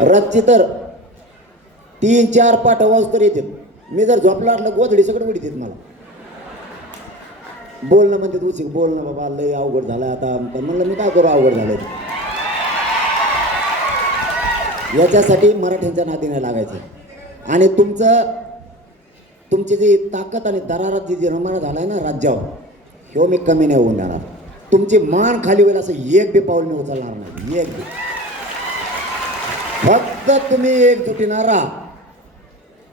रातची तर तीन चार पाठ वाज तर येतील. मी जर झोपला असलं गोधडी सगळं उडीत मला. बोलणं म्हणते तू बोलणं बाबा लय अवघड झालं आता. पण म्हणलं मी काय करू अवघड झालं याच्यासाठी मराठ्यांच्या नादीने लागायचं. आणि तुमचं तुमची जी ताकद आणि दरारात जी रमाना आहे ना राज्यावर ह्यो मी कमी नाही होऊन देणार तुमची मान खाली होईल असं एक बी पाऊल मी उचलणार नाही. एक बी. फक्त तुम्ही एकजुटीनं राहा.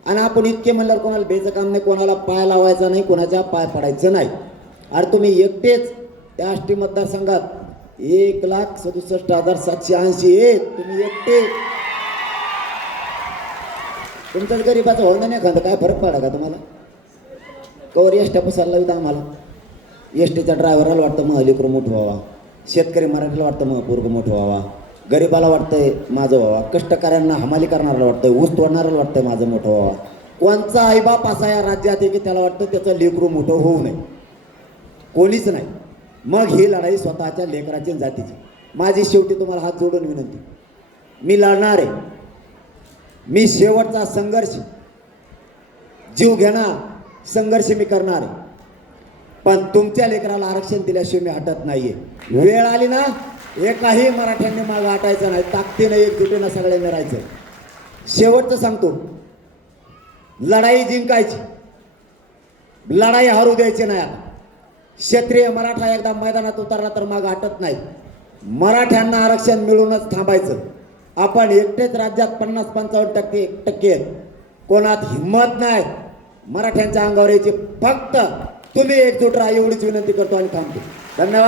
आणि आपण इतके म्हणल्यावर कोणाला बेचं काम नाही कोणाला पाय लावायचा नाही कोणाच्या पाय पडायचं नाही. अरे तुम्ही एकटेच त्या आष्टी मतदारसंघात एक लाख सदुसष्ट हजार सातशे ऐंशी एक तुम्ही एकटे. तुमच्याच गरीबाचं होणं नाही खातं काय फरक पडा का तुम्हाला? कवर एस पुसायला लावित आम्हाला. एस ड्रायव्हरला वाटतं मग अलीकडून मोठं व्हावा. शेतकरी मराठीला वाटतं मग पूर्ग मोठं व्हावा. गरीबाला वाटतंय माझं व्हावा कष्टकऱ्यांना हमाली करणाऱ्याला वाटतंय ऊस तोडणाऱ्याला वाटतंय माझं मोठं व्हावा कोणचा आईबाप असा या राज्यात आहे की त्याला वाटतं त्याचं लेकरू मोठं होऊ नये? कोणीच नाही. मग ही लढाई स्वतःच्या लेकराची जातीची. माझी शेवटी तुम्हाला हात जोडून विनंती. मी लढणार आहे. मी शेवटचा संघर्ष जीव घेणार संघर्ष मी करणार आहे. पण तुमच्या लेकराला आरक्षण दिल्याशिवाय मी हटत नाहीये. वेळ आली ना? एकाही मराठ्यांनी मागं आटायचं नाही ताकदीनं एकजुटीनं सगळे मिळायचं. शेवटचं सांगतो. लढाई जिंकायची. लढाई हरू द्यायची नाही आता. क्षत्रिय मराठा एकदा मैदानात उतरला तर मग हटत नाही. मराठ्यांना आरक्षण मिळूनच थांबायचं. आपण एकटेच राज्यात पन्नास पंचावन्न टक्के टक्के आहेत. कोणात हिंमत नाही. मराठ्यांच्या अंगावर यायची फक्त तुम्ही एकजूट राहा एवढीच विनंती करतो आणि थांबतो. धन्यवाद.